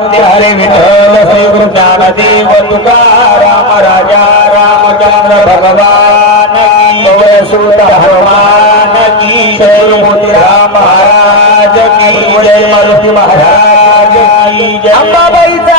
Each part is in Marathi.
हरे विठ्ठल श्री गुरु ज्ञानदेव तुकाराम राजा रामचंद्र भगवान की सुत हनुमान की जय मोतीराम महाराज की जय मारुती महाराज की जय अंबाबाईचा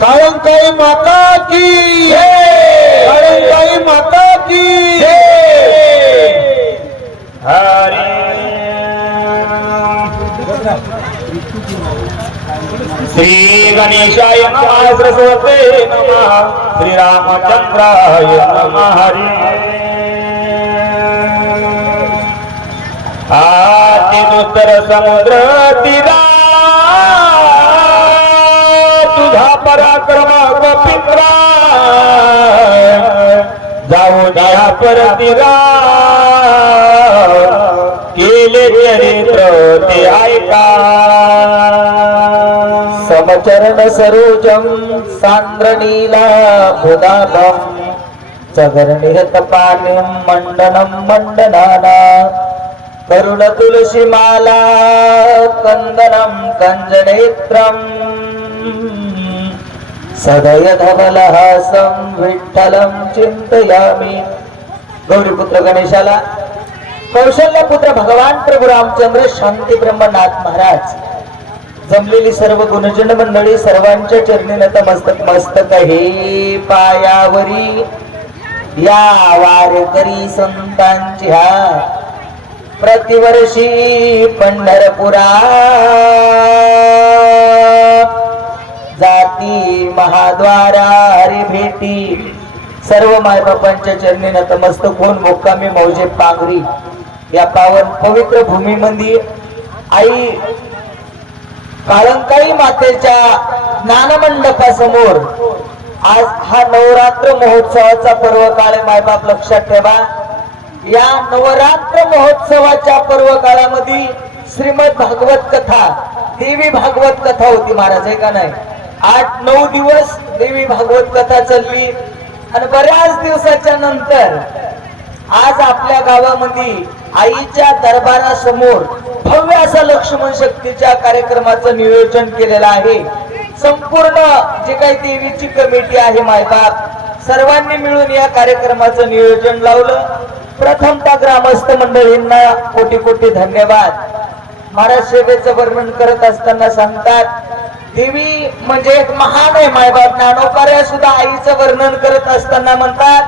काळंकाई माता की काळंकाई माता की हरी श्री गणेशाय नमः सरस्वते नमः श्री रामचंद्राय नमः हरी उत्तर समुद्र तीरा तुझा पराक्रम गोपिंद्रा जाऊ द्या परतीरा केले चरित्र ते ऐका समचरण सरोजम सांद्रनीला भुदाभम चगर्निहत पानिम मंडनम मंडनाना करुण तुलसी माला कंदनम कंजनेत्रम सदय धवलहासं विठ्ठलं चिंतयामि। गौरीपुत्र गणेशाला कौशल्य पुत्र भगवान प्रभू रामचंद्र शांती ब्रह्मनाथ महाराज जमलेली सर्व गुणजन मंडळी सर्वांच्या चरणी नतमस्तक मस्तक हे पायावरी या वारकरी संतांची हा प्रतिवर्षी पंढरपुरा जाती महाद्वारा हरी भेटी सर्व मायबापांच्या चरणी नतमस्तक होऊन मुक्कामी मौजे पांगरी या पावन पवित्र भूमीमध्ये आई काळंकाई मातेच्या ज्ञानमंडपासमोर आज हा नवरात्र महोत्सवाचा पर्व काळ मायबाप लक्षात ठेवा। या नवरात्र महोत्सवाच्या पर्व काळामध्ये श्रीमद भागवत कथा देवी भागवत कथा होती महाराज आहे का नाही। 8-9 दिवस देवी भागवत कथा चालली आणि बऱ्याच दिवसाच्या नंतर आज आपल्या गावामध्ये आईच्या दरबारासमोर भव्य असा लक्ष्मण शक्तीच्या कार्यक्रमाचं नियोजन केलेलं आहे। संपूर्ण जे काही देवीची कमिटी आहे मायबाप सर्वांनी मिळून या कार्यक्रमाचं नियोजन लावलं। प्रथमतः ग्रामस्थ मंडळींना कोटी कोटी धन्यवाद। महाराज सेवेचं वर्णन करत असताना सांगतात देवी म्हणजे एक महान आहे मायबाप ज्ञानोपार्या सुद्धा आईचं वर्णन करत असताना म्हणतात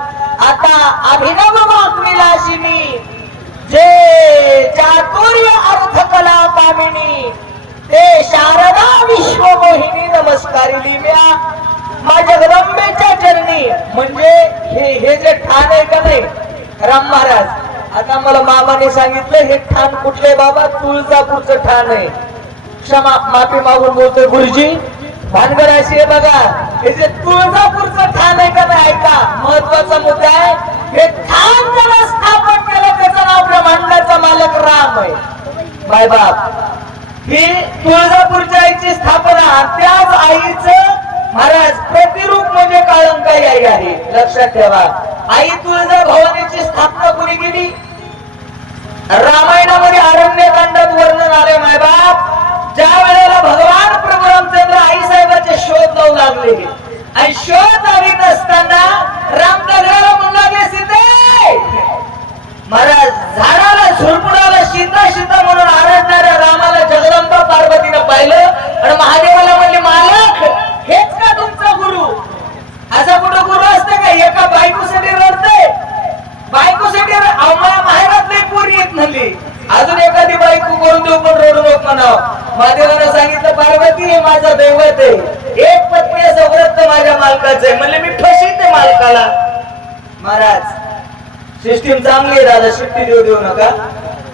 आता अभिनव वाग्विलासिनी जे चातुर्य अर्थ कला पामिनी ते शारदा विश्वमोहिनी नमस्कारिली म्या माझ्या जगदंबेच्या चरणी। म्हणजे हे जे ठाण आहे का नाही राम महाराज आता मला मामाने सांगितलं हे ठाण कुठले बाबा तुळजापूरचं ठाण आहे। क्षमा माफी मागून बोलतोय गुरुजी भानगड अशी आहे बघा हे जे तुळजापूरचं ठाण आहे का नाही ऐका महत्वाचा मुद्दा आहे। हे ठाण ज्याला स्थापन केलं त्याचं नाव ब्रह्मांडाचा मालक राम आहे मायबाप। ही तुळजापूरच्या आईची स्थापना त्याच आईचं महाराज प्रतिरूप म्हणजे काळंकाई आई आहे लक्षात ठेवा। आई तुळजा भवानीची स्थापना कोणी केली रामायणामध्ये अरण्यकांडात वर्णन आले मायबाप। ज्या वेळेला भगवान प्रभू रामचंद्र आई साहेबांचे शोध लावू लागले आणि शोध लावित असताना रामनगराला म्हणू लागले सीते महाराज झाडाला झुरपुडाला सीता सीता म्हणून आरडणाऱ्या रामाला जगदंबा पार्वतीनं पाहिलं आणि महादेवाला म्हणले मालक हेच का तुमचा गुरु। असा कुठं गुरु असते का एका बायकोसाठी रडते बायकोसाठी माहेरातली पोरी येत म्हणली अजून एखादी बायको करून देऊ पण रडू नको म्हणाव। महादेवानं सांगितलं पार्वती हे माझं दैवत आहे एक पत्नी असं व्रत माझ्या मालकाचं आहे म्हणले मी फशीते मालकाला। महाराज सिस्टीम चांगली आहे दादा शिट्टी देऊ नका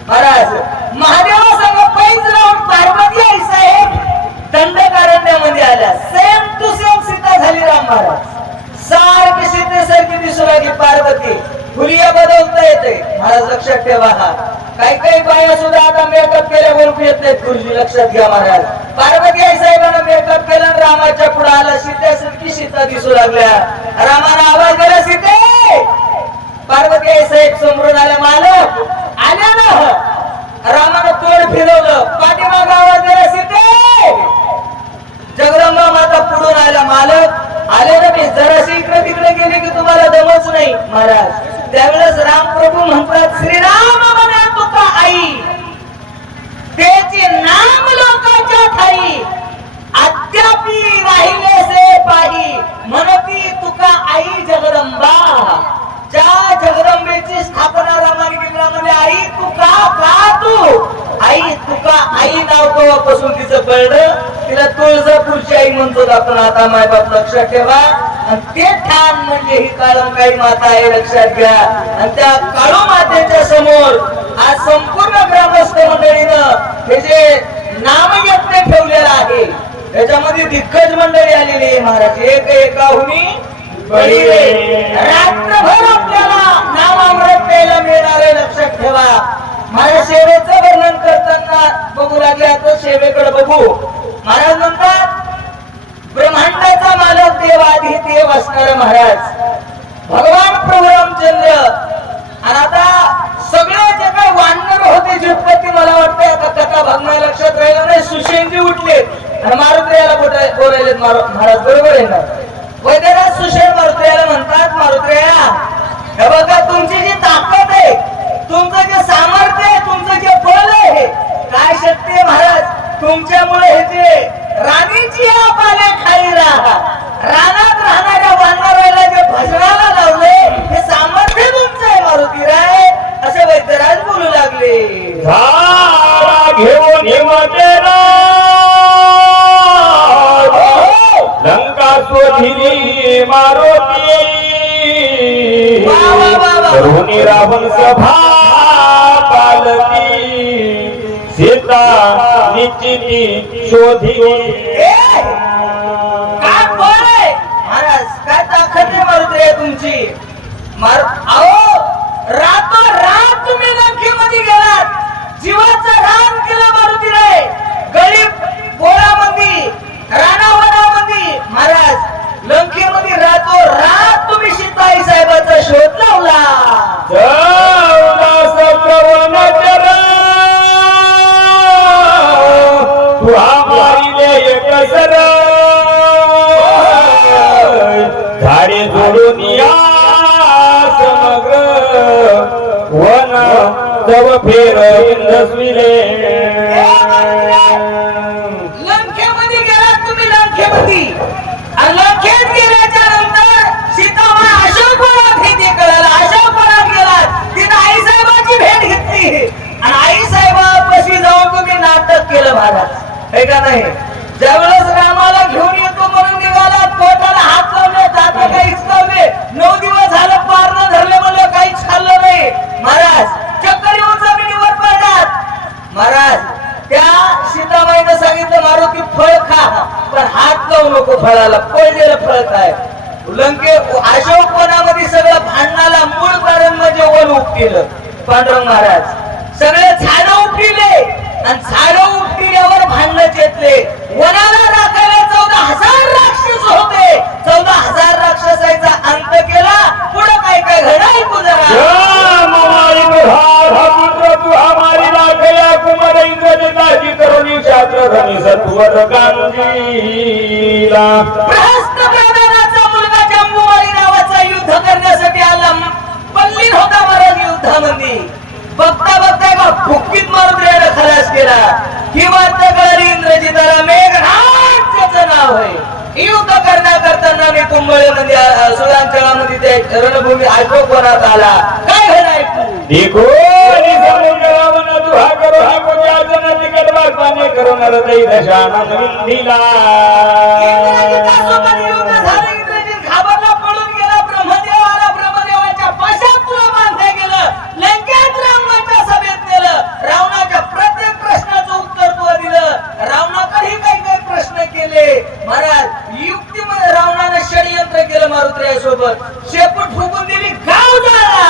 महाराज। महादेवा सांग पैज राहून पार्वती आई साहेब दंडकारण्यामध्ये आल्या सेम टू सेम सीता झाली राम महाराज सारखी सीतेसारखी दिसू लागली पार्वती फुलिया बदलता येते महाराज लक्षात ठेवा। हा काही काही बाया सुद्धा आता मेकअप केल्यावर येत नाहीत गुरुजी, लक्षात घ्या महाराज. पार्वती आई साहेबांना मेकअप केला आणि रामाच्या पुढे आला, सीतेसारखी सीता दिसू लागल्या. रामाला आवाज दिला, सीते. पार्वती आई साहेब समोरून आल्या, मालक आल्या ना. रामानं तोंड फिरवलं, पाठीमाग आवाज दिला, सीते. जगदंबा माता पुढून आल्या, मालक आले ना मी. जराशी इकडे तिकडे गेले की तुम्हाला दमच नाही महाराज. त्यावेळेस रामप्रभू म्हणतात, श्रीराम म्हणे तुका आई, त्याचे नाम लोकांच्या ठाई, अद्यापि राहिले से पाही, म्हणती तुका आई जगदंबा. ज्या जगदंबेची स्थापना रामाने केली, रामाने आई तुका का तू आई, तुका आई नाव केव्हापासून तिचं कळलं. तिला तुळजापूरची आई म्हणतो आपण आता मायबाप, लक्षात ठेवा. आणि ते ठाण म्हणजे ही काळंबाई माता आहे, लक्षात घ्या. आणि त्या काळू मातेच्या समोर आज संपूर्ण ग्रामस्थ मंडळीनं हे जे नामयज्ञ ठेवलेला आहे, त्याच्यामध्ये दिग्गज मंडळी आलेली आहे महाराज. एक एकाहुनी बळी रात्रभर आपल्याला नामामृत प्यायला मिळणार आहे, लक्षात ठेवा. माझ्या सेवेचं वर्णन करताना बघू लागले, आता सेवेकडे बघू. महाराज म्हणतात, ब्रह्मांडाचा मालक देव आधी देव असणारे महाराज भगवान प्रभू रामचंद्र. आणि आता सगळे जे काही वानर होते जितपती, मला वाटतं आता कथा भागणार लक्षात राहिलं नाही. सुशेनजी उठले आणि मारुत्र्याला बोलायले महाराज, बरोबर आहे ना. वैद्यराज सुशेन मारुत्र्याला म्हणतात, मारुत्र्या हे बघा, तुमची जी ताकद आहे, तुमचं जे सामर्थ्य आहे, तुमचं जे बळ आहे, काय शक्ती आहे महाराज, तुमच्यामुळे हे जे राणीची पाले खाली राहा, रानात राहणाऱ्या वानराला जे भजनाला लावले, हे सामर्थ्य तुमचं आहे मारुतीराय, असे वैद्यराज बोलू लागले. घेऊन लंका स्वधिनी मारुती, करुणी रावण सभा पालती, सीता निश्चिती शोधिनी. काय बळ आहे महाराज, काय ताकद आहे मारुती तुमची. अहो रात तुम्ही लंकेमध्ये गेलात, जीवाचं रान केलं मारुतीराय, गरीब बोळामध्ये रानावनामध्ये महाराज लंकेमध्ये रात तुम्ही सीताई साहेबाचा शोध लावला. झाडे जोडून या समग्र वन जव फेर इंद्रस्विले. लंकेमध्ये गेलात तुम्ही, लंकेमध्ये, आणि लंकेत गेल्याच्या नंतर सीतामा अशोकवनात हे ते कळालं. अशोकवनात गेलात, तिने आई साहेबांची भेट घेतली आणि आई साहेबापाशी जाऊन तुम्ही नाटक केलं महाराज, हे का नाही. ज्यावेळेस रामाला घेऊन येतो म्हणून निघाला, पोटाला हात लावले, दाता काहीच लावले, 9 दिवस झालं पारणं धरले, म्हणलं काहीच खाल्लं नाही महाराज. चक्कर येऊन जमिनीवर पडलात महाराज. त्या सीताबाईनं सांगितलं, मारुती फळ खा, पण हात लावू नको फळाला. पडलेलं फळ काय. लंके अशोकवनामध्ये सगळं भांडणाला मूळ कारण म्हणजे वन उपटिलं पांडुरंग महाराज. सगळे झाडं उपटिले आणि झाडं उपटिल्यावर भांडणं चेतले. वनाला राखायला 14,000 राक्षस होते. 14,000 राक्षसाचा अंत केला. पुढे काय काय घडलं ऐकू जरा. मुलगा जांबुवाली नावाचा युद्ध करण्यासाठी आला. बल्लीन होता महाराज युद्धामध्ये. बघता बघता का भुक्कीत मारुत्र्याने खलास केला. ही वार्ता कळली इंद्रजिताला. मेघनाद त्याचं नाव आहे. युद्ध करताना मी कुंभळेमध्ये सुरांचळामध्ये ते रणभूमी अशोकवनात आला. काय घडलं ऐकू. करून हृदय दशानन विंधीला. इंद्रजित घाबरला, पळून गेला. ब्रह्मदेव आला. ब्रह्मदेवाच्या पाशात तुला बांधलं गेलं. लंकेत रावणाच्या सभेत नेलं. रावणाच्या प्रत्येक प्रश्नाचं उत्तर तू दिलं. रावणाकडेही काही काही प्रश्न केले महाराज. युक्तीमध्ये रावणाने षडयंत्र केलं मारुत्र्यासोबत. शेपूट फुकून दिली, गाव झाला.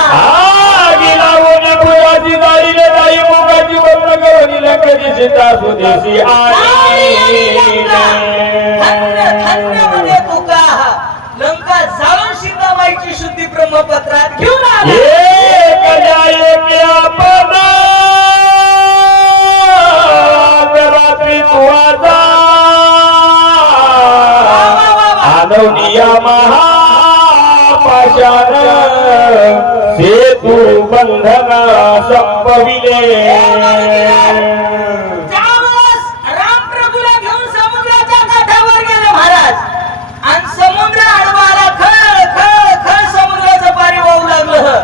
जाळीले जाई सीता स्वदेशी आली धन्य धन्य म्हणे तुका लंका जाळून सीताबाईची शुद्धी ब्रह्मपत्रात घेऊन आले रात्री तू आता आनवनिया महापाशान सेतू बंधन संपविले त्यावेळेस राम प्रभूला घेऊन समुद्राच्या काठावर गेले महाराज आणि समुद्र आडवाला खळ खळ खळ समुद्राचं पाणी वाहू लागलं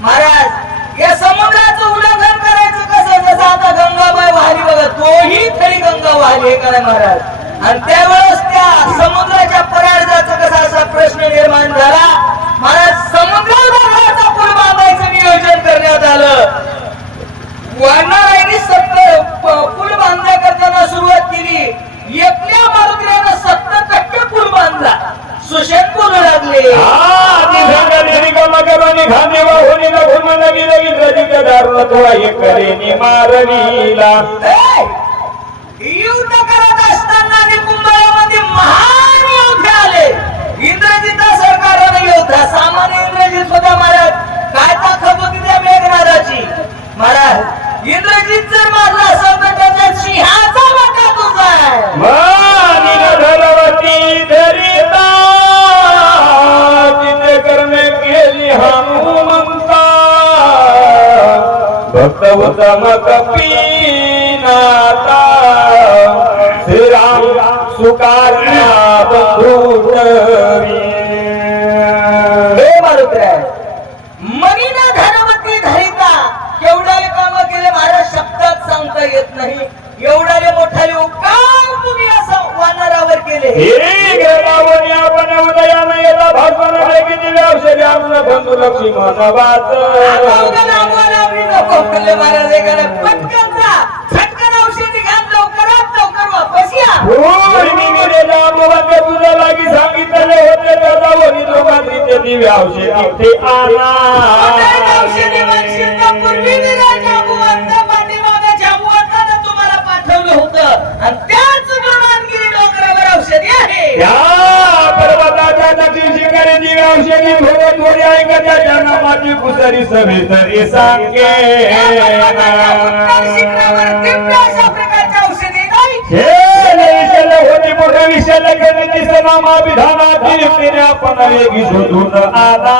महाराज या समुद्राचं उल्लंघन करायचं कसं जसं आता गंगाबाई वाहली बघा तोही खरी गंगा वाहली हे काय महाराज आणि त्यावेळेस त्या समुद्राच्या परार्जाचा कसा असा प्रश्न निर्माण झाला महाराज समुद्राचा पूल बांधायचं नियोजन करण्यात आलं वानरांनी पूल बांधण्या करताना सुरुवात केली एकल्या मारुतीने 70% पूल बांधला सुशेन बोलू लागले युद्ध करत असताना कुंभारामध्ये महान योद्धे आले इंद्रजिता सरकाराने योद्धा सामान्य इंद्रजित होता महाराज काय ताकद होती त्या मेघनादाची महाराज इंद्रजित जर मारला असेल तर त्याच्या सिंहाचा वाटा तुझा भक्तवतम कपीनाता श्रीराम सुकारण्या बंधुटवी हे मारुतराय मनीना धनवती धरिता केवढाले काम केले महाराज शब्दात सांगता येत नाही एवढाले मोठाले उपकार तुम्ही असं वानरावर केले हे ग्रहावरी आपण उदयाने येता भागवण किती औषधी आपलं बंधू लक्ष्मी मनवाच महाराज पटकन जा झटकन औषधी घ्या लवकरात लवकर वापस या तुझ्या लागी सांगितले होते त्याच्यावरी लोकांनी ते दिव्य औषधी ते औषधी म्हणशील पूर्वी पाठीमागे तुम्हाला पाठवलं होतं आणि त्याच गणांगिरी डोंगरावर औषधी आहे या पर्वताच्या दक्षिण शिखरी दिव्य औषधी भगवत थोडी ऐकत्या जन्माची कुसरी सविस्तरी सांगे होती मोठ्या विषयाला गणितीचं नामाभिधानातील युक्तीने आपण वेगी शोधून आला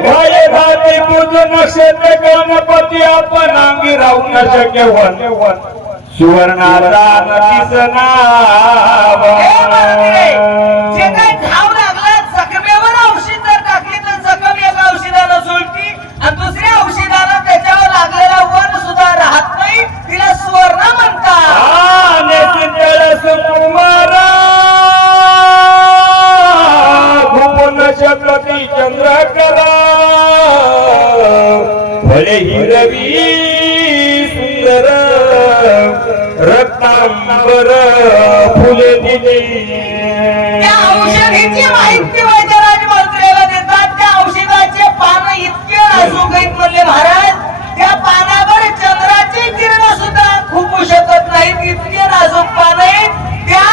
घाये घाते तुझ नक्षत्र गणपती आपण अंगी राहू न शक्य वन सुवर्णाचा नदीच नाव जे काही घाव लागला जखमेवर औषध जर टाकली तर जखम एका औषधाला सुलटी आणि दुसऱ्या औषधाला त्याच्यावर लागलेला वन सुद्धा राहत नाही तिला सुवर्ण म्हणतात शकती चंद्रकरा भले हिरवी सुंदर रत्नांबर फुले दिली त्या औषधीची माहिती वैद्यराज मंत्र्याला देतात त्या औषधाचे पान इतके नाजूक आहेत म्हणले महाराज त्या पानावर चंद्राची किरण सुद्धा खूपू शकत नाहीत इतके नाजूक पान आहेत त्या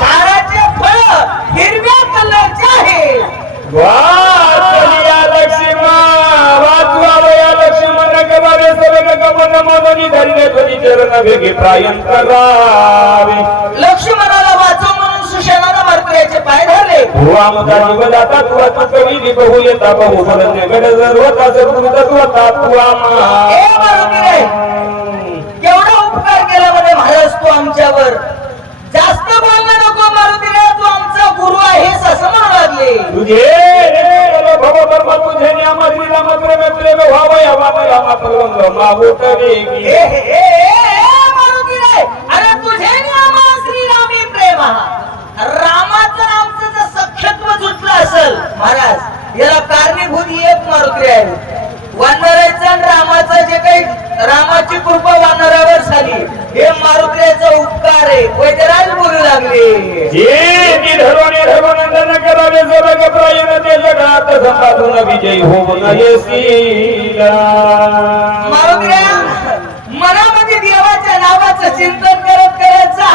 झाडाचे फळ हिरव्या कलरचे आहे लक्ष्मणाला वाचव म्हणून सुशेनाला मारुतीचे पाय धरले केवढा उपकार केला म्हणे महाराज तू आमच्यावर जास्त बोलणं नको मारुतीने तू आमचा गुरु आहेस असं म्हणू लागले अरे तुझे श्रीरामी प्रेम रामाचं आमचं जर सख्यत्व जुटलं असेल महाराज याला कारणीभूत एक मारुती आहे वानराचं आणि रामाचं जे काही रामाची कृपा वानरावर झाली, हे मारुतीचा उपकार आहे. वैद्यराज बोलू लागले, हे ती धरोणी रघुनंदन करावे जग प्रायण ते जगात संपादून विजयी होऊन येशील. मारुतीरा मनामध्ये देवाच्या नावाचं चिंतन करत करत जा.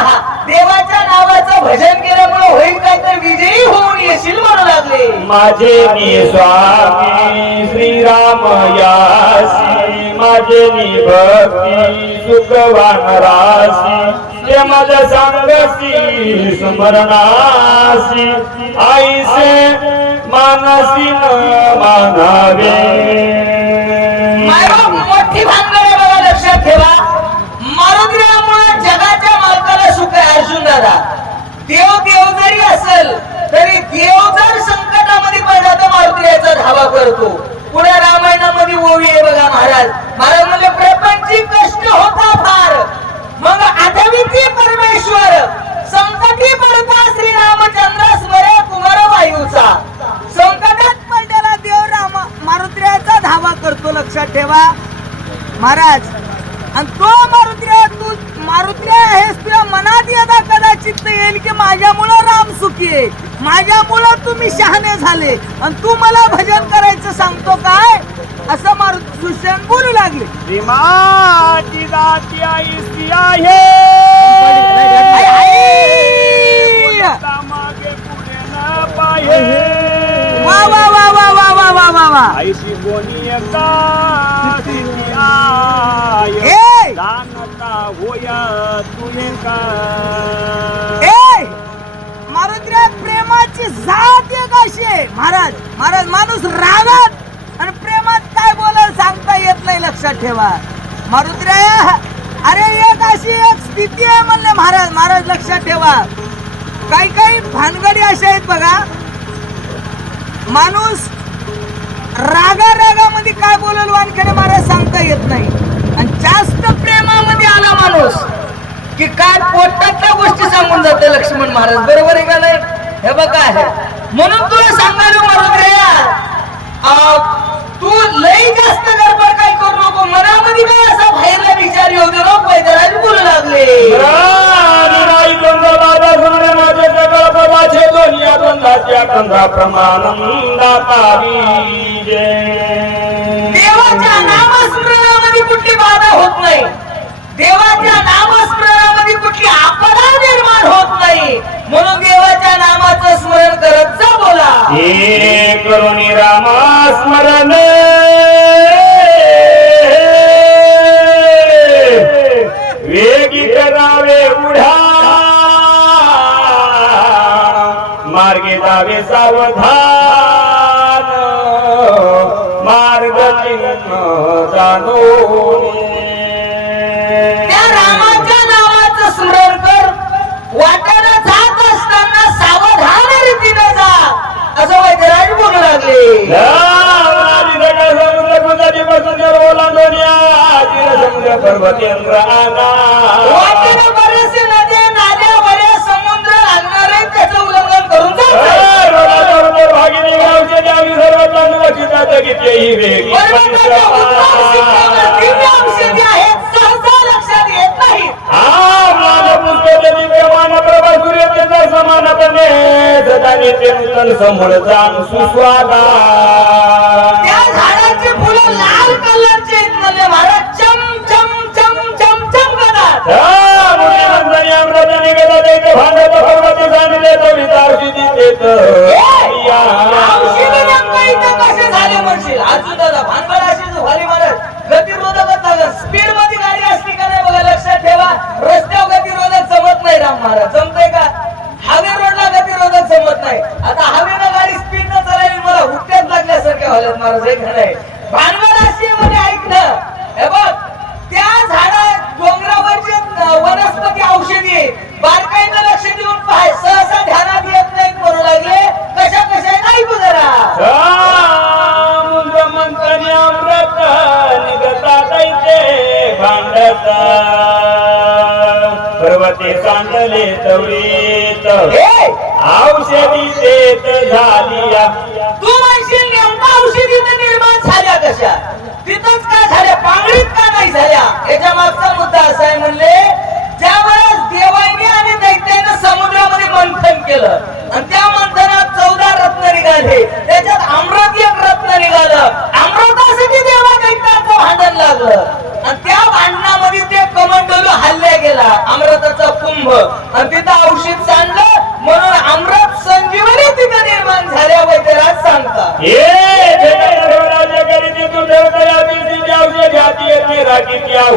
देवाच्या नावाचं भजन केल्यामुळे होईल काय तर विजयी होऊन येशील म्हणू लागले. माझे नी स्वामी श्रीराम यासी, माझे नी भक्ती सुखवान रासी, ते माझ्या सांगसी स्मरणासी, आईसे मानसी न मानावे. मायबाप मोठी भानगड आहे बघा, लक्षात ठेवा. मारुतीमुळे जगाच्या मालकाला सुख आहे. अर्जुन दादा, देव देव जरी असेल तरी देव जर संकटामध्ये पडला तर मारुतीचा धावा करतो. पुढे रामायणामध्ये ओवी आहे बघा. महाराज म्हणले प्रपंची कष्ट होता फार, मग आठविती परमेश्वर, संकटी पडता श्री रामचंद्र स्मरे कुमार वायूचा. संकटात पडलेला देव मारुतीचा धावा करतो. लक्षात ठेवा महाराज. आणि तो मारुती आहेस, तुझ्या मनात यदा कदाचित येईल की माझ्यामुळं राम सुखी आहे, माझ्यामुळं तुम्ही शहाणे झाले आणि तू मला भजन करायचं सांगतो काय, असं मारुती सुषेण बोलू लागले. श्रीमाची जाती आईसी आहे, मागे पुढे न पाहे. वा वा वा वा वा वा वा वा वा. आईशी कोणी एकदा स्थिती आय, ए जाणता होया तुझे का. ए मारुतीला प्रेमाची जात एक अशी आहे महाराज. माणूस रागात आणि प्रेमात काय बोलायला सांगता येत नाही. लक्षात ठेवा मारुतीला. अरे एक अशी एक स्थिती आहे म्हणले महाराज लक्षात ठेवा. काही भानगडी अशा आहेत बघा. माणूस रागामध्ये काय बोलल वानकडे महाराज सांगता येत नाही. आणि जास्त प्रेमामध्ये आला माणूस की काय पोटातल्या गोष्टी सांगून जाते. लक्ष्मण महाराज बरोबर आहे का नाही. हे बघा आहे म्हणून तुला सांगायला मारुतीला, तू लई जास्त गडबड काय करू नको. मनामध्ये काय असा बाहेरला विचार येऊ दे नको. वैद्यराज बोलू लागले, देवाच्या नामस्मरणामध्ये कुठली बाधा होत नाही, देवाच्या नामस्मरणामध्ये कुठली आपदा निर्माण होत नाही. म्हणून देवाच्या नामाचं स्मरण करत जा. बोला हे करुणी रामा स्मरण, वेगी करावे उढा, मार्गे जावे सावधान, मार्ग चिन्ह जाणून. त्या रामाच्या नावाचं स्मरण कर. वाटेला जात असताना सावधान रीतीने जा, असं वैद्यराज बोलू लागले. वाटेला बरेचसे नद्या नाल्या वऱ्या समुद्र लागणार आहेत, त्याचं उल्लंघन करून औषधी आहेत, सहसा लक्षात येत नाहीत. समोर जाण सुस्वादा. त्या झाडाची फुलं लाल कलरचे आहेत म्हणले महाराज. चम चम चम चम चम करतात. औषधी नेमकं इथं कसे झाले म्हणशील. अजून दादा भानगड अशी झाली महाराज. गतिरोधक स्पीड मध्ये गाडी असली का नाही बघा. लक्षात ठेवा रस्त्यावर गतिरोधक जमत नाही. राम महाराज जमतंय का. हायवे रोडला गतिरोधक जमत नाही. आता हायवेला गाडी स्पीड न चालली मला हुक्क्यात लागल्यासारख्या व्हायला महाराज. एक नाही भानगड अशी मध्ये ऐकलं. हे बघ त्या झाडा डोंगरावरचे वनस्पती औषधी बारकाईनं लक्ष देऊन पाहाय. सहसा ध्यानात येत नाही म्हणू लागले. कशा ऐकू जरा. मंथनी अमृत निघता दैते भांडत, पर्वते सांडले तवरीत, औषधी देत झाली. तू म्हणशील नेमका औषधी निर्माण झाल्या कशा. तिथंच का झाल्या, पांगडीत का नाही झाल्या.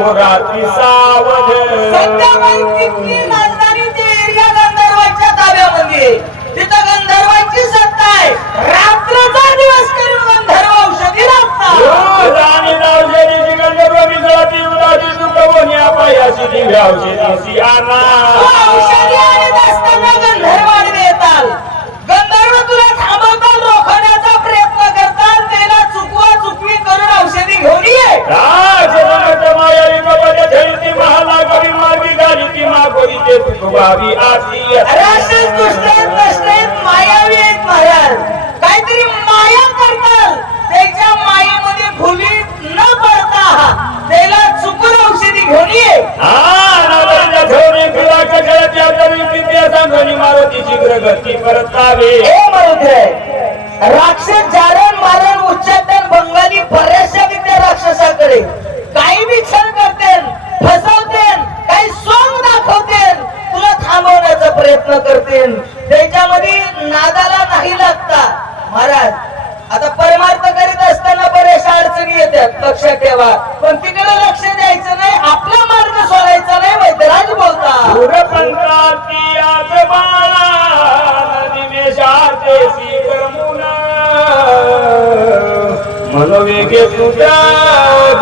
रात्री सावध संध्याकाळी तिथली राजधानीची एरिया गंधर्वांच्या ताब्यामध्ये. तिथं गंधर्वांची सत्ता आहे. रात्रचा दिवस करून गंधर्व औषधी लागतात. रोज आणि औषधीची गंधर्व मिसळती उदासी दुखवून या पायाशी दिव्य औषधीची आणा. औषधी आणत असताना गंधर्व आडवे येतात. गंधर्व तुला थांबवतात, रोखण्याचा प्रयत्न करतात. त्याला चुकवा चुकवी करून औषधी घेऊन ये. राजसमर्थ मायावी कपटे झळती महाला करी मार्गी गाली ती मागोरी ते तुकवावी आरती. अरे असेच दुष्ट आहेत, नष्ट आहेत, मायावी आहेत महाराज. काहीतरी माया करतात. त्याच्या मायेमध्ये भुली न पडता त्याला चुकून औषधी घेऊन ये. नागरिका ठेवणे फिरा कशाच्या तरी विद्या सांगणी मारुतीची प्रगती परतावे. हे मरुद्रे, राक्षस जारण मारण उच्चाटन बंगाली बऱ्याचशा विद्या राक्षसाकडे. काही बी क्षण करते, फसवते, काही सोंग दाखवते, तुला थांबवण्याचा प्रयत्न करते. त्याच्यामध्ये नादाला नाही लागता महाराज. आता परमार्थ करीत असताना बऱ्याचशा अडचणी येतात, लक्षात ठेवा. पण तिकडे लक्ष द्यायचं नाही, आपला मार्ग सोडायचा नाही. वैद्यराज बोलता सूरपंथाची आजबाळा निमेषाते श्रीकर्मुना मनोवेगे तुझ्या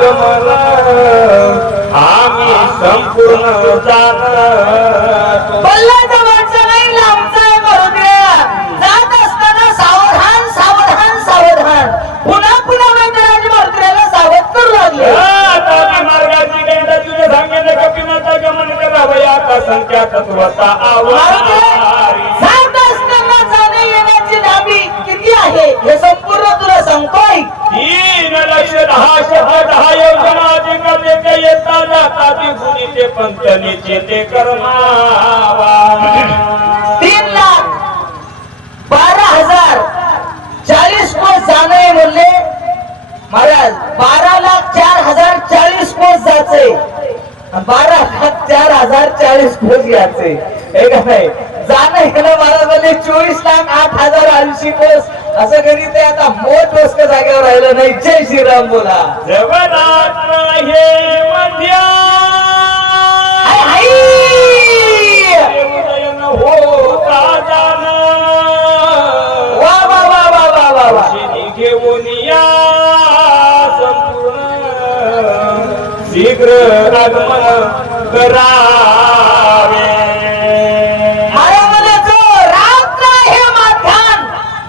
गमन आम्ही संपूर्ण जाण. बल्ला जवळचा नाही, लांबचा आहे मरुद्र्या. जात असताना सावधान सावधान सावधान. पुन्हा पुन्हा वैद्यराज मरुद्र्याला सावध करू लागले. मार्गाची गंध तुझे सांगेन कपिनाचा गमन करावं आता संख्या तत्वता आवारी. जात असताना जाणे येण्याची लांबी किती आहे हे संपूर्ण तुला सांगतोय. 3,10,10 योजना जिंकते ते येता जाता ती गुणीचे पंचनीचे ते कर्मावा. 3,12,000 40 कोस जाणे म्हणले महाराज. 12,04,040 कोस जायचे, 12,04,040 कोस याचे. हे का नाही जाणं येणं महाराज म्हणले 24,08,080 कोस. असं कधी ते आता मोठ डोसक जागेवर राहिलं नाही. जय श्रीराम बोला. जगदात्मा हे मध्या हाय हाय. उदयन होता जाण वा वा वा वा वा वा वा. औषधी घेऊन या संपूर्ण शीघ्र आगमन करावे. महाराजांना जो रात्र आहे माध्यान,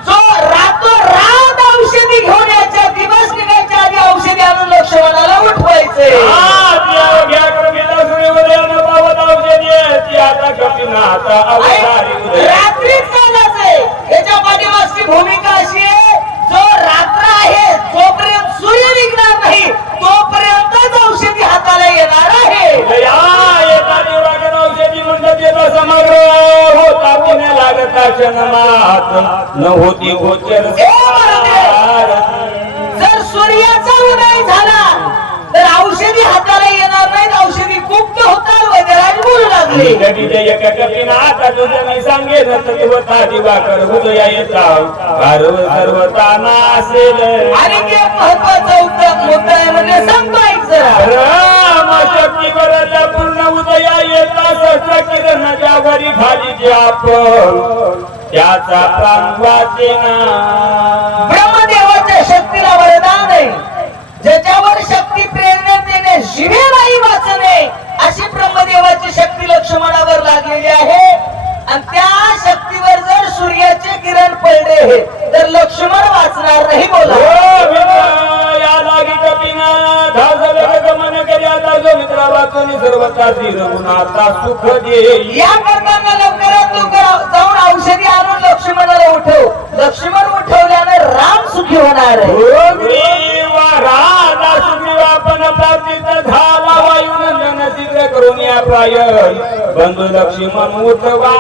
जो रातोरात औषधी घेऊन यायच्या, दिवस निघायच्या आधी औषधी आणून लक्ष्मणाला उठवायचे. रात्रीच चालायचंय. याच्या पाठीमागची भूमिका अशी आहे, जो रात्र आहे जोपर्यंत सूर्य निघणार नाही तोपर्यंतच औषधी हाताला येणार आहे. न होती गोचर. जर सूर्याचा उदय झाला तर औषधी हाताला येणार नाहीत, औषधी गुप्त होतात. वैद्यराज बोलू लागले. आता तुझं मी सांगेन तत्वता दिवाकर हृदया येता सर्वता नासेल. आणि ते महत्वाचा मुद्दा आहे म्हणजे सांगतो ऐक जरा. राम शक्ती बरच्या पूर्ण उदया येता सहस्र किरणाच्या घरी खाली जे आपण त्याचा प्राण वाचेना. ब्रह्मदेवाच्या शक्तीला वरदान आहे. ज्याच्यावर शक्ती प्रेरणा देणे शिवे नाही वाचणे अशी ब्रह्मदेवाची शक्ती लक्ष्मणावर लागलेली आहे. आणि त्या शक्तीवर जर सूर्याचे किरण पडले तर लक्ष्मण वाचणार नाही. बोला. या लागी कपिना धाजल गमन करी आता जो मित्रा वाचून सर्वता श्री रघुनाथा सुख देई. या करताना लवकरात लवकर जाऊन औषधी आणून लक्ष्मणाला उठव. लक्ष्मण उठवल्याने राम सुखी होणार आहे. राधा सुग्रीवापन प्राप्तीत झाला वायुनंदन शीघ्र करून या प्राय बंधू लक्ष्मण उठवा.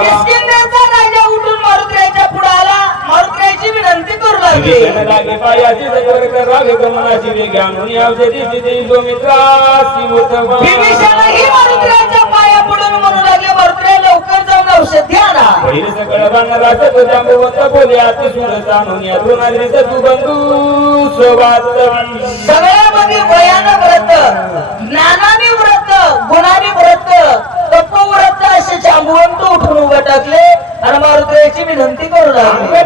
किष्किंध्याचा राजा उठून मरुद्र्याच्या पुढे आला. मरुद्र्याची विनंती करू लागली. लागे पायाची सजवर करावे गमनाची वेग आणून औषधी सिद्धी जो मित्रासी उठवा. विभीषणही मरुद्र्याच्या पाया पडून म्हणू लागले, मरुद्र्या लवकर जाऊन औषधी आणा. पहिले सगळं बांधराचं तो जांबवंत बोले आता सुरत आणून या दोनाद्रीचं तू बंधू सोबात. सगळ्यामध्ये भयानक व्रत टाकले आणि मारुतीची विनंती करू लागले.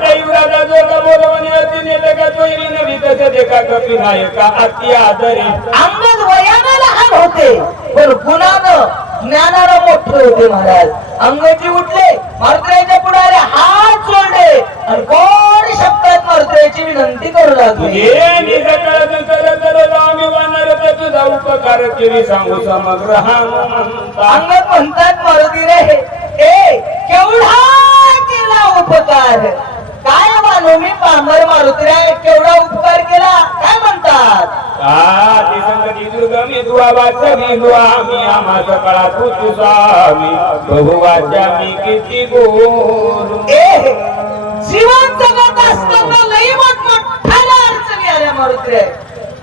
अंगद वयानं लहान होते पण गुणानं ज्ञानाला मोठे होते महाराज. अंगदजी उठले, मारुतीच्या पुढे हात जोडले आणि गोड शब्दात मारुतीची विनंती करू लागले. तुझा उपकार केली सांगू समग्र अंगद म्हणतात मारुती रे ए केवढा केला उपकार, काय मानू मी पामर मारुती रे, केवढा उपकार केला काय म्हणतात. दुर्गमी दुआ वाचवी दुआ मी आम्हा सकाळा तू स्वामी बहुवाच्या मी किती बोलू. ए जीवन जगत असताना लई मोठमोठ्याला अडचणी आल्या मारुती रे,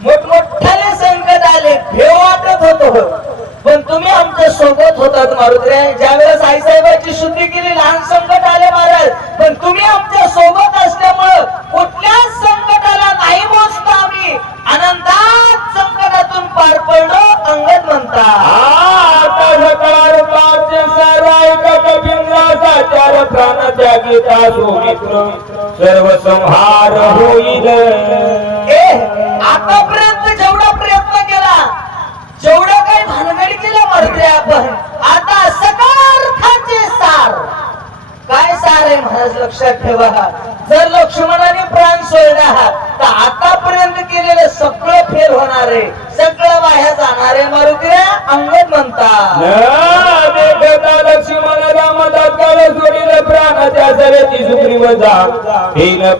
मोठमोठ्याले संकट आले, भेव वाटत होतो पण तुम्ही आमच्या सोबत होतात मारुती रे. ज्यावेळेस आईसाहेबांची शुद्धी केली लहान संकट आले महाराज, पण तुम्ही आमच्या सोबत असल्यामुळं कुठल्याच संकटाला नाही मोजतो आम्ही, आनंदात संकटातून पार पडलो. अंगद म्हणतात प्राण त्यागीता सुमित्र सर्व संहार होईल. आतापर्यंत जेवढा प्रयत्न केला, जेवढं काही भानगड केलं मारुती आपण, आता सकारार्थाचे सार. काय सार आहे महाराज लक्षात ठेवा. जर लक्ष्मणाने प्राण सोडला तर आतापर्यंत केलेलं सगळं फेल होणार आहे, सगळं वाया जाणार आहे मारुती. अंगद म्हणतात लक्ष्मण रामदास सोडील प्राण त्या सरेची सुग्रीव जा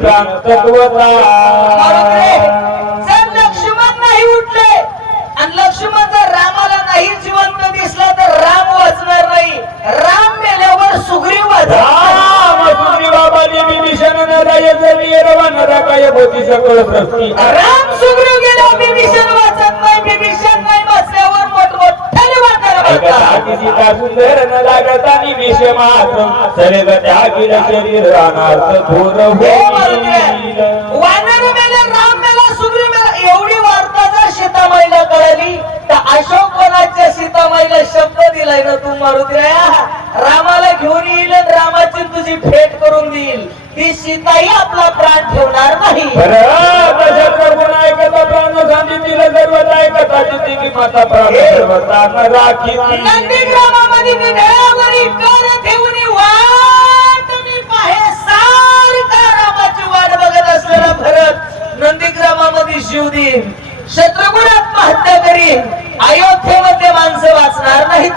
प्राण तत्वता. जर लक्ष्मण नाही उठले आणि लक्ष्मण जर रामाला नाही जिवंत दिसला तर राम वाचणार नाही. राम मेल्यावर सुग्रीव राम सुग्रीव गेला विभीषण वाचत नाही, विभीषण नाही वाचल्यावर मोठमोठ्याने वाटायला सुंदर न लागत आणि विष मात्र सरे त्यागील शरीर अनार्थ थोर वानर मेला, राम मेला, सुग्रीव मेला. एवढी वार्ता जर सीतामाईला कळाली तर अशोकवनाच्या सीतामाईला शब्द दिलाय ना तू मारुती, रामाला घेऊन येईल, रामाची तुझी भेट करून देईल. ती सीताही आपला प्राण ठेवणार नाही. नंदीग्रामामध्ये निधळावरी कर ठेवून वाट मी पाहे सारखा रामाची वाट बघत असलेला भरत नंदीग्रामामध्ये शिव देईन, शत्रुघ्न आत्महत्या करीन, अयोध्येमध्ये माणसं वाचणार नाहीत.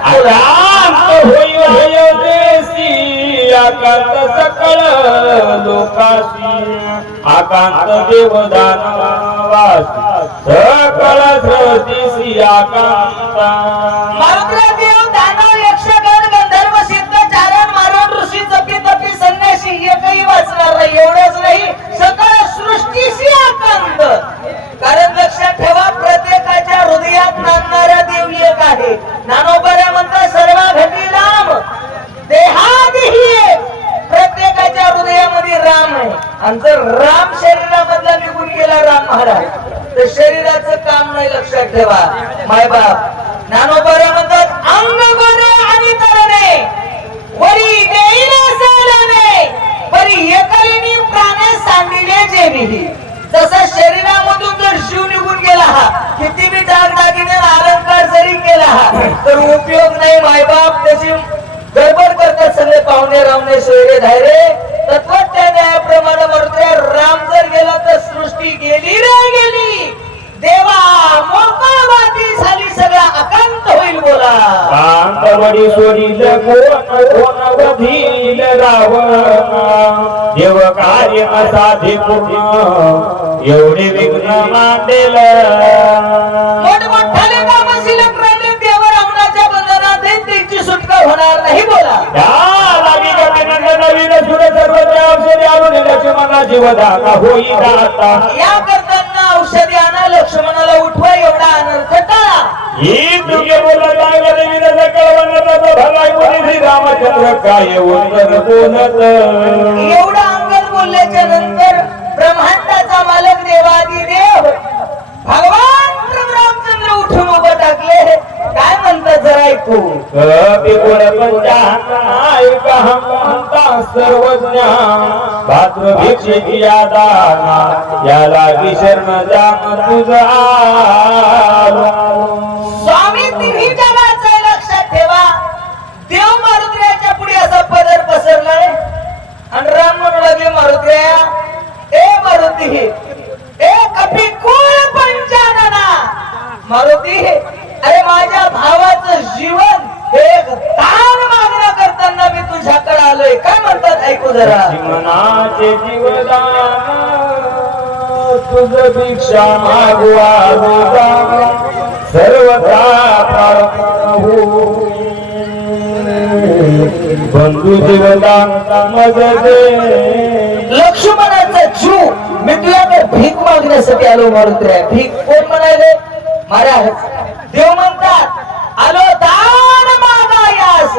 आकांत सकळ लोकाशी आकांत देवदान सकळ सृष्टीसी आकांता. देव दानव यक्ष गण गंधर्व सिद्ध चारण मारण ऋषी जपी तपी संन्यासी एकही वाचणार नाही. एवढंच नाही, सकळ सृष्टीशी आकांत. कारण लक्षात ठेवा प्रत्येकाच्या हृदयात नांदणारा देव एक आहे. ज्ञानोबा म्हणतात सर्व घटी राम देहादिही, प्रत्येकाच्या हृदयामध्ये राम आहे. आणि जर राम शरीरामधला निघून गेला राम महाराज तर शरीराचं काम नाही. लक्षात ठेवा मायबाप. ज्ञानोबा म्हणतात अंग बरे आणि तरणे वरी देईन सेलने परी एकलिनी प्राणे सांडिले जेविली. जसा शरीरामधून जर शिव निघून गेला किती बी दागदागिने अलंकार जरी केला तर उपयोग नाही मायबाप. त्याची गडबड करतात सगळे पाहुणे रावणे सोयरे धायरे. तत्वज्ञान न्यायाप्रमाणे म्हणतोय राम जर गेला तर सृष्टी गेली रे गेली. देवा मोकळवादी झाली, सगळा अकांत होईल. बोला कांतवडी सोडील कोण वधील रावण देव कार्य असाधे पूर्ण एवढे विघ्न मांडेल. मोठमोठ्याने काम शिल्लक राहिले, देव रावणाच्या बंधनात त्यांची सुटका होणार नाही. बोला नवीन सुर सर्व औषधी आणून लक्ष्मणा जीवदान होईल आता. या करताना औषधी आणा, लक्ष्मणाला उठवा, एवढा अनर्थ टाळा. ही तुझे बोलत रामचंद्र काय उत्तर बोलत. एवढा अंगद बोलल्याच्या नंतर ब्रह्मांडाचा मालक देवादी देव भगवान रामचंद्र उठून उभं टाकले. काय म्हणतात जरा ऐकू. कपी बोल पंचांग सर्वज्ञ भात्र भिक्षेची दाना याला विसरण जाम तुझा स्वामी तिन्ही जगाचं लक्षात ठेवा. देव मारुतीच्या पुढे असा पदर पसरलाय आणि राम म्हणू लागले मारुतीया, ए मारुती, ए कपी कुळ पंचानना. मारुती, अरे माझ्या भावाचं जीवन हे दान मागण्या करताना मी तुझ्याकडे आलोय. काय म्हणतात ऐकू जरा. मनाचे जीवदान तुझ भिक्षा मागवा सर्वता बंधू जीवदान मज दे. लक्ष्मणाचा जीव मी तुझ्याकडे भीक मागण्यासाठी आलो मारुती. भीक कोण म्हणाले? महाराज देव म्हणतात आलो दान मागायास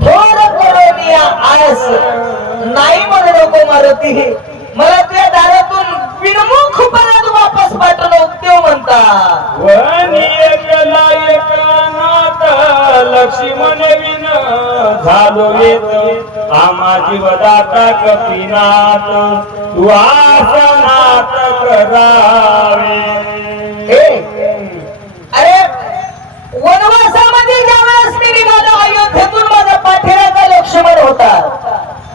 थोर करोनिया आस. नाही म्हणू नको मारुती, मला तुझ्या दारातून विनमुख परत वापस पाठवलं. देव म्हणतात वनी एकला एकनाथ लक्ष्मण विन झालो येत आमा जीवदाता कपिनाथ तू आसनात करावे. अरे वनवासामध्ये ज्यावेळेस मी निघालो अयोध्येतून माझा पाठीराखा लक्ष्मण होता.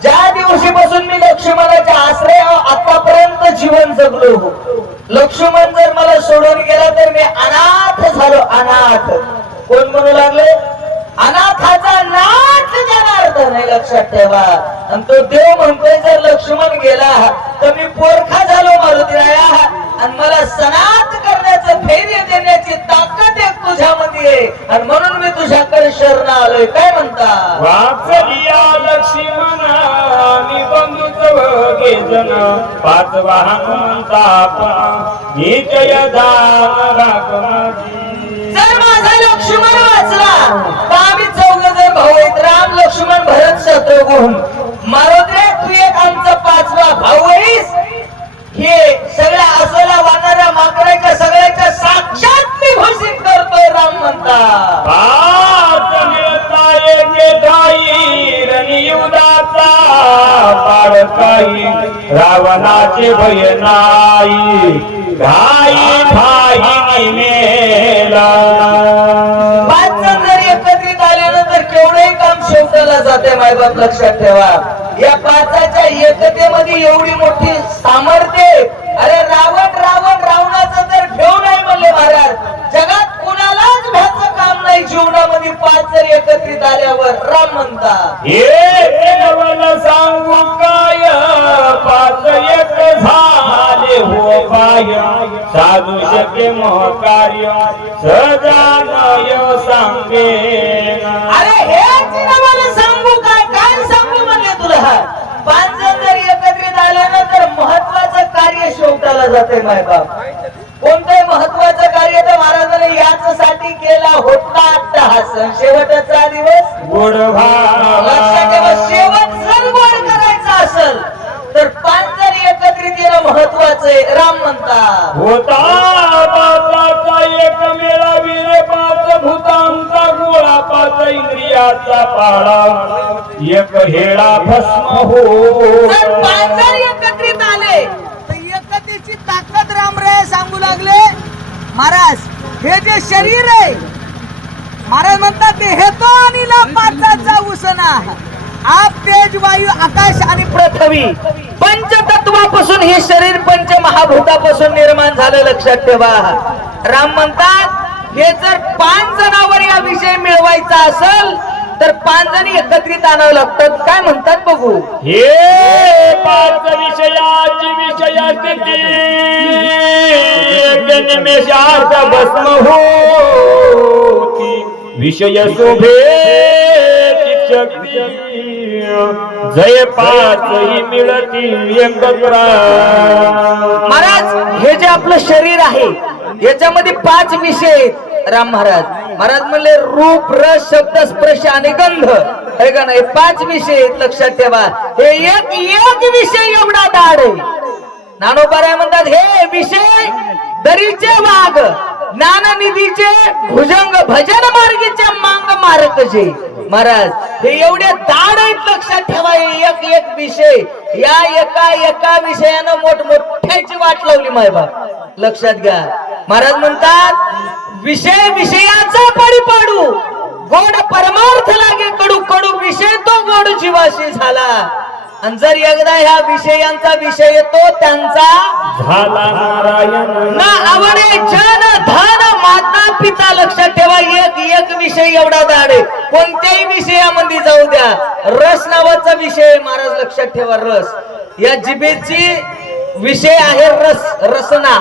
ज्या दिवशीपासून मी लक्ष्मणाच्या आश्रय आतापर्यंत जीवन जगलो. लक्ष्मण जर मला सोडून गेला तर मी अनाथ झालो. अनाथ कोण म्हणू लागले? अनाथाचा नाथ जनार्दन. नाही लक्षात ठेवा. आणि तो देव म्हणतोय जर लक्ष्मण गेला तर मी पोरखा झालो मारुतीराया आणि मला सनात करण्याचं धैर्य देण्याची ताकद एक तुझ्यामध्ये आहे आणि म्हणून मी तुझ्याकडे शरण आलोय. काय म्हणता? वाचलिया लक्ष्मण बंधुत्व गेजन पाच वाहन म्हणता निचय दान जर माझा लक्ष्मण वाचला तर आम्ही चौघजण भाऊ आहेत. राम लक्ष्मण भरत शत्रुघ्न. मारुती तू एक आमचा पाचवा भाऊ आहेस. हे सगळ्या असोला वाहणाऱ्या माकडाच्या सगळ्याच्या साक्षात मी घोषित करतोय. राम म्हणता रावणाचे भय नाही घाई भाई मेला. पाच जण जर एकत्रित आल्यानंतर केवढंही काम शेवटाला जाते. मायबाप लक्षात ठेवा. या पाचाच्या एकतेमध्ये एवढी मोठी सामर्थ्य. अरे रावणाचं तर ठेव नाही म्हणले महाराज. जगात कुणालाच भ्याचं काम नाही जीवनामध्ये पाच जर एकत्रित आल्यावर. राम म्हणता हे नवल सांगू काय पाच एक झाले हो पाय साधू शके महकार्य सजानय सांगे. अरे हेच नवल सांगू काय? काय सांगू म्हणले तुला? पाच जण जर एकत्रित आल्यानंतर महत्वाचं कार्य शेवटाला जाते. मायबाप कोणतंही महत्वाचं कार्य तर महाराजांनी याच्यासाठी केला होता. अट्टहास शेवटचा दिवस गोड लक्षात ठेवा. शेवट जर गोड करायचा असेल तर पाच जण एकत्रित येणं महत्वाचं आहे. राम म्हणता होता बापाचा एक मेळा वीर पाच भूतांचा गोळा पाच इंद्रियाचा पाळा एक हेळा भस्म हो. जर पाच जण एकत्रित आले तर एकतेची ताकद रामराय सांगू लागले. महाराज हे जे शरीर आहे महाराज म्हणतात ते हेतो आणि पाचाचा उसना आप तेज वायू आकाश आणि पृथ्वी पंचतत्वापासून हे शरीर पंच महाभूतापासून निर्माण झालं. लक्षात ठेवा. राम म्हणतात हे जर पाच जणांवर या विषय मिळवायचा असेल तर पाच जण एकत्रित आणावं लागतात. काय म्हणतात बघू. हे पाच विषयाची विषय स्थिती निमेषार्थ भस्म होती विषय शोभे शक्ती जय पाचही मिळतील एकत्र. महाराज हे जे आपलं शरीर आहे याच्यामध्ये पाच विषय आहेत. राम महाराज म्हणले रूप रस शब्द स्पर्श आणि गंध. हे का नाही? पाच विषय आहेत. लक्षात ठेवा. हे एक विषय एवढा दाढ आहे. ज्ञानोबा म्हणतात हे विषय दरीचे वाघ ज्ञाननिधीचे भुजंग भजन मार्गीचे मांग मारक जे. महाराज हे एवढे दाड आहेत, लक्षात ठेवा. एक एक विषय, या एका विषयानं मोठमोठ्याची वाट लावली मायबाप, लक्षात घ्या. महाराज म्हणतात विषय विषयाचा पडी पाडू, गोड परमार्थ लागे कडू कडू, विषय तो गोड जीवाशी झाला. आणि जर एकदा ह्या विषयांचा विषय येतो त्यांचा झाला नारायण ना आवडे जन धन माता पिता. लक्षात ठेवा एक विषय एवढा दाड आहे, कोणत्याही विषयामध्ये जाऊ द्या. रस नावाचा विषय महाराज लक्षात ठेवा. रस या जिभेची विषय आहे रसना,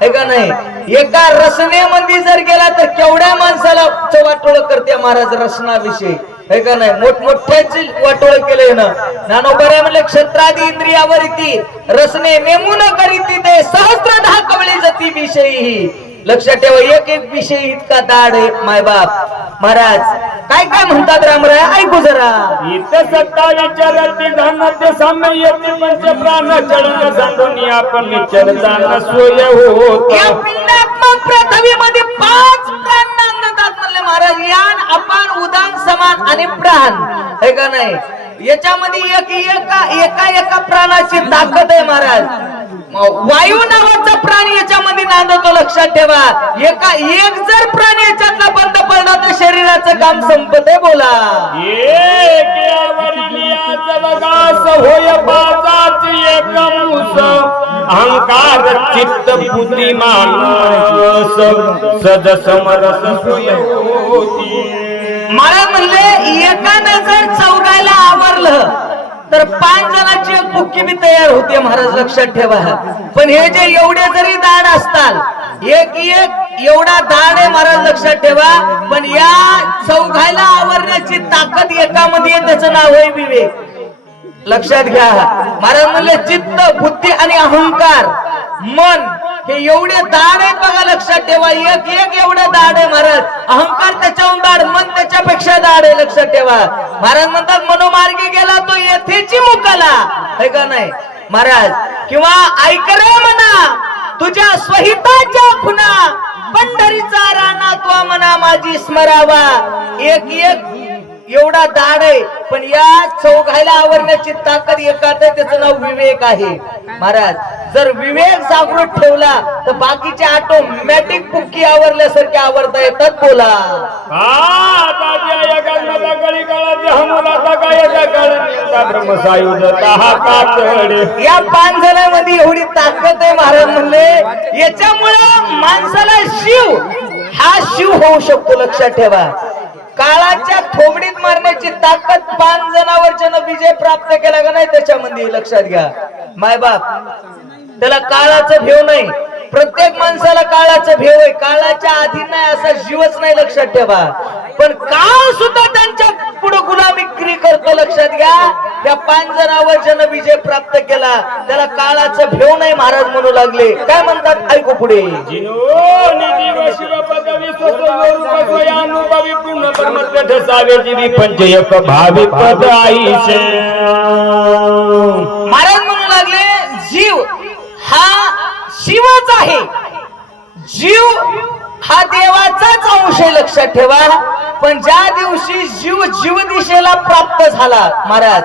है का नाही. एका रसनेमध्ये जर गेला तर केवढ्या माणसाला वाटोळ करते महाराज रसना विषय, है का नाही. मोठमोठ्याची वाटोळ केले ना. ज्ञानोबा म्हणले क्षत्रादी इंद्रियावरती रसने नेमून करीती ते सहस्त्रधा कवळी जती विषयी. लक्षात ठेवा एक एक विषय इतका दाड आहे मायबाप. महाराज काय काय म्हणतात रामराय, ऐकू जरा. इथं सत्ता विचारती धनाते साम्य येते पंच प्राण चढण सांडून आपण विचारताना सोय होत. या पिंडात्मक पृथ्वीमध्ये 5 प्राण नांदतात म्हणले महाराज. यान अपान उदान समान आणि प्राण, है का नाही. याच्यामध्ये एका प्राणाची ताकद आहे महाराज. वायू नावाचा प्राणी याच्यामध्ये नांदतो, लक्षात ठेवा. एक जर प्राणी याच्यातला बंद पडला तर शरीराचं काम संपत आहे. बोला होय बाजाच एक मूस अहंकार चित्त बुद्धी मानस सज समरस सोय होती. मला म्हणले एकानं जर चौघायला आवरलं तर 5 जणांची एक बुक्की बी तयार होते महाराज, लक्षात ठेवा. पण हे जे एवढे जरी दाड असतात, एक एवढा दाड आहे महाराज, लक्षात ठेवा. पण या चौघायला आवरण्याची ताकद एकामध्ये, त्याचं नाव आहे विवेक. लक्षात घ्या. महाराज म्हणले चित्त बुद्धी आणि अहंकार मन हे एवढे दाड आहेत बघा, लक्षात ठेवा. एक एवढं दाड आहे महाराज. अहंकार त्याच्याहून दाड, मन त्याच्यापेक्षा दाड आहे, लक्षात ठेवा. महाराज म्हणतात मनोमार्गे गेला तो येथेची मुकाला, है का नाही महाराज. किंवा ऐक रे मना तुझ्या स्वहिताच्या खुना, पंढरीचा राणा तो मना माझी स्मरावा. एक एवढा दाड आहे. पण या चौघायला आवरण्याची ताकद एकाच आहे, त्याचं नाव विवेक आहे महाराज. जर विवेक जागृत ठेवला तर बाकीचे ऑटोमॅटिक बुक्की आवरल्यासारखे आवरता येतात. बोला या 5 जणांमध्ये एवढी ताकद आहे महाराज म्हणले. याच्यामुळे माणसाला शिव होऊ शकतो, लक्षात ठेवा. काळाच्या थोबडीत मारण्याची ताकद 5 जणांवर विजय प्राप्त केला का नाही त्याच्यामध्ये, लक्षात घ्या मायबाप. त्याला काळाचं भेव नाही. प्रत्येक माणसाला काळाचं भेव आहे. काळाच्या आधी नाही असा जीवच नाही, लक्षात ठेवा. पण काळ सुद्धा त्यांच्या पुढे गुलामीगिरी करतो, लक्षात घ्या. त्या 5 जणांवर विजय प्राप्त केला, त्याला काळाचं भेव नाही महाराज म्हणू लागले. काय म्हणतात, ऐकू पुढे. महाराज म्हणू लागले जीव हा शिवच आहे. जीव हा देवाचाच अंश आहे, लक्षात ठेवा. पण ज्या दिवशी जीव दिशेला प्राप्त झाला महाराज,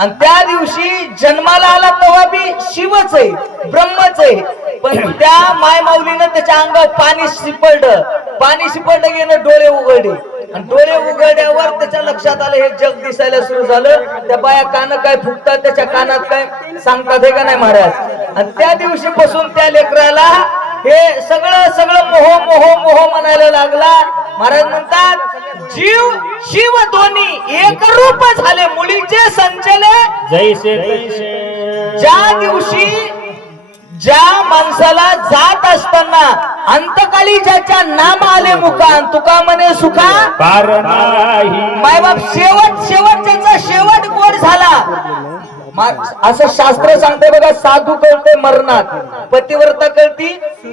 आणि त्या दिवशी जन्माला आला तेव्हा बी शिवच आहे, ब्रह्मच आहे. पण त्या माय माऊलीनं त्याच्या अंगावर पाणी शिपडलं गेलं, डोळे उघडले. आणि डोळे उघडल्यावर त्याच्या लक्षात आलं हे जग दिसायला सुरू झालं. त्या बाया कान काय फुकतात, त्याच्या कानात काय सांगतात, हे का नाही महाराज. आणि त्या दिवशी पासून त्या लेकराला हे सगळं मोह म्हणायला लागला. महाराज म्हणतात जीव शिव दोन्ही एक रूप झाले, मुलीचे संचले जैसे ज्या दिवशी ज्या माणसाला जात असताना अंतकाळी ज्याच्या नाम आले मुखान, तुका म्हणे सुखा मायबाप. शेवटचा शेवट गोड झाला असं शास्त्र सांगते बघा. साधू कळते मरणात, पतिव्रता कळती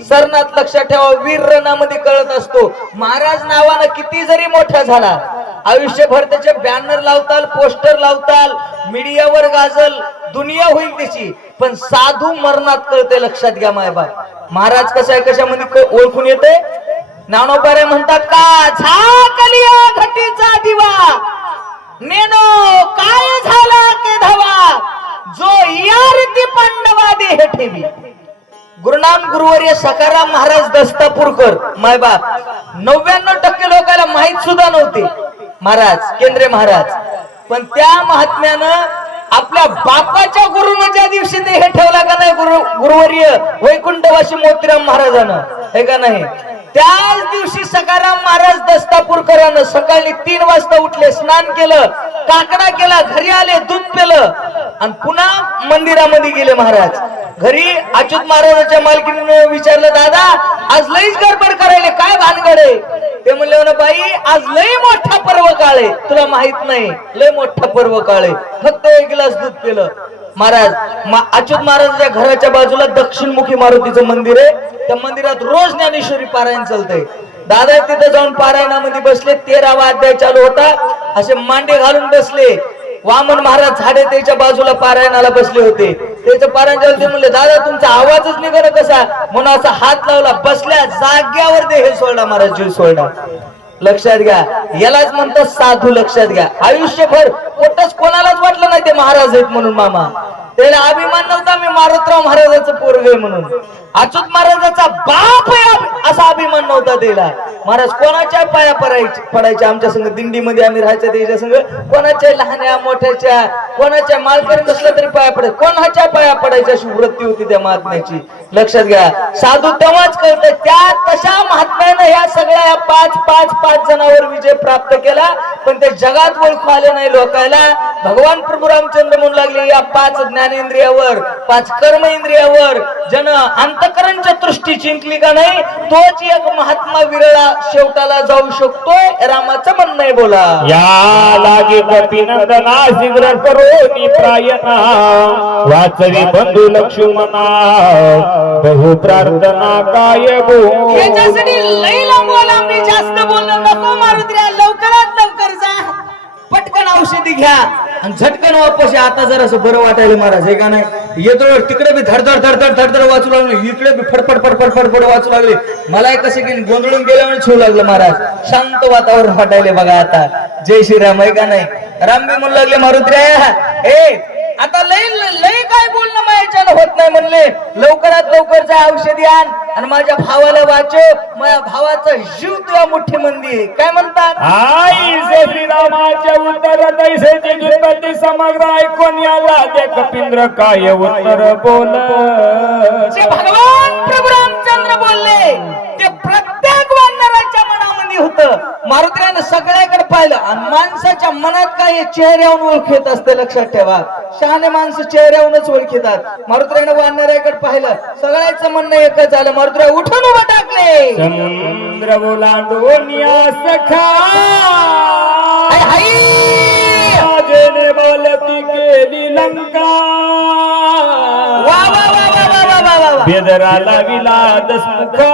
सरणात, लक्षात ठेवा. वीर रणामध्ये कळत असतो. महाराज नावानं किती जरी मोठा झाला, आयुष्यभर त्याचे बॅनर लावताल, पोस्टर लावताल, मीडियावर गाजल, दुनिया होईल त्याची. पण साधू मरणात कळते, लक्षात घ्या मायबाप. महाराज कसं आहे, कशामध्ये ओळखून येते. ज्ञानोबा म्हणतात का झाकलिया घटीचा दिवा नेनो काय झाला के धावा जो या रीती पांडवादी हे ठेवी. गुरुनाम गुरुवर्य सकाराम महाराज दस्तापूरकर मायबाप 99% लोकांना माहित सुद्धा नव्हते महाराज केंद्रे महाराज. पण त्या महात्म्यानं आपल्या बापाच्या गुरुनं ज्या दिवशी ते हे ठेवला का नाही गुरुवर्य वैकुंठवासी मोतीराम महाराजानं हे का नाही, त्याच दिवशी सकाराम महाराज दस्तापूरकरांना सकाळी 3 वाजता उठले, स्नान केलं, काकडा केला, घरी आले, दूध पेलं आणि पुन्हा मंदिरामध्ये गेले. महाराज घरी अच्युत महाराजांच्या मालकीने विचारलं, दादा आज लईच गडबड करायले, काय भानगड आहे? ते म्हणले ना बाई आज लई मोठा पर्व काळ आहे, तुला माहित नाही लई मोठा पर्व काळ आहे, फक्त 1 गिलास दूध पेलं. महाराज अच्युत महाराजांच्या घराच्या बाजूला दक्षिणमुखी मारुतीचं मंदिर आहे, त्या मंदिरात रोज ज्ञानेश्वरी पारायण चालतंय. दादा तिथे जाऊन पारायणामध्ये बसले, 13वा अध्याय चालू होता, असे मांडे घालून बसले. वामन महाराज झाडे त्याच्या बाजूला पारायणाला बसले होते, त्याचं पारायण चालू. ते म्हणले दादा तुमचा आवाजच निघाला कसा, म्हणून असा हात लावला, बसल्या जाग्यावर देह सोडला महाराज, जीव सोडला. लक्षात घ्या, यालाच म्हणतात साधू. लक्षात घ्या, आयुष्यभर कोणताच कोणालाच वाटलं नाही ते महाराज आहेत म्हणून. मामा त्याला अभिमान नव्हता मी मारुतराव महाराजाचं पोरग आहे म्हणून, अच्युत महाराजाचा बाप आहे असा अभिमान नव्हता त्याला. महाराज कोणाच्या पाया पडायच्या, आमच्या संघ दिंडीमध्ये आम्ही राहायचं त्याच्या संघ, कोणाच्या लहान्या मोठ्याच्या, कोणाच्या मालकरी नसलं तरी पाया पडायचं, कोणाच्या पाया पडायची अशी वृत्ती होती त्या महात्म्याची. लक्षात घ्या, साधू तेव्हाच कळतं, त्या तशा महात्म्यानं ह्या सगळ्या 5 जणांवर विजय प्राप्त केला. पण ते जगात ओळखू आले नाही लोकांना. भगवान प्रभू रामचंद्र म्हणू लागले, या 5 ज्ञानेंद्रियावर, 5 कर्म इंद्रियावर जन अंतकरण चतुष्टी जिंकली का नाही, तोच एक महात्मा विरळा शेवटाला जाऊ शकतोय, रामाचं म्हणणं आहे. बोला या लागे कपिनंदना शीघ्र करो प्रायना, वाचवी बंधू लक्ष्मणा बहु प्रार्थना काय गो. याच्यासाठी लई लांबी जास्त बोलणं नको मारुद्र्या, लवकरात लवकर जा, पटकन औषधी घ्या आणि झटकन वापस या. आता जर असं बरं वाटायला महाराज हे का नाही, येतो तिकडे बी धडधड वाचू लागले, इकडे बी फडफड वाचू लागले. मला कसं की गोंधळून गेल्यामुळे छू लागलं महाराज, शांत वातावरण वाटायले बघा आता. जय श्रीराम आहे का नाही. राम बी म्हणू लागले मारुद्र्या, आता लय काय बोलणं माझ्याच्यानं होत नाही म्हणले, लवकरात लवकर जा औषधी आण आणि माझ्या भावाला वाचव, माझ्या भावाचा जीव तुझ्या मुठी मंदी. काय म्हणतात आई श्रीरामाच्या उत्तर दैसेची दुर्पती समग्र ऐकून याला ते कपिंद्र काय उत्तर बोल. जे भगवान प्रभू रामचंद्र बोलले ते प्रत्येक वानराच्या मनामध्ये होतं. मारुतीने सगळ्याकडे पाहिलं आणि माणसाच्या मनात काय चेहऱ्यावरून ओळखीत असते. लक्षात ठेवा, शहाणे माणसं चेहऱ्यावरूनच ओळखीतात. मारुतीने वानराकडे पाहिलं, सगळ्याचं म्हणणं एकच झालं. मारुतीने उठून उभं टाकले, समुद्र ओलांडून या सखा जेने बोलती केली लंका, बेदराला विलाद सुखा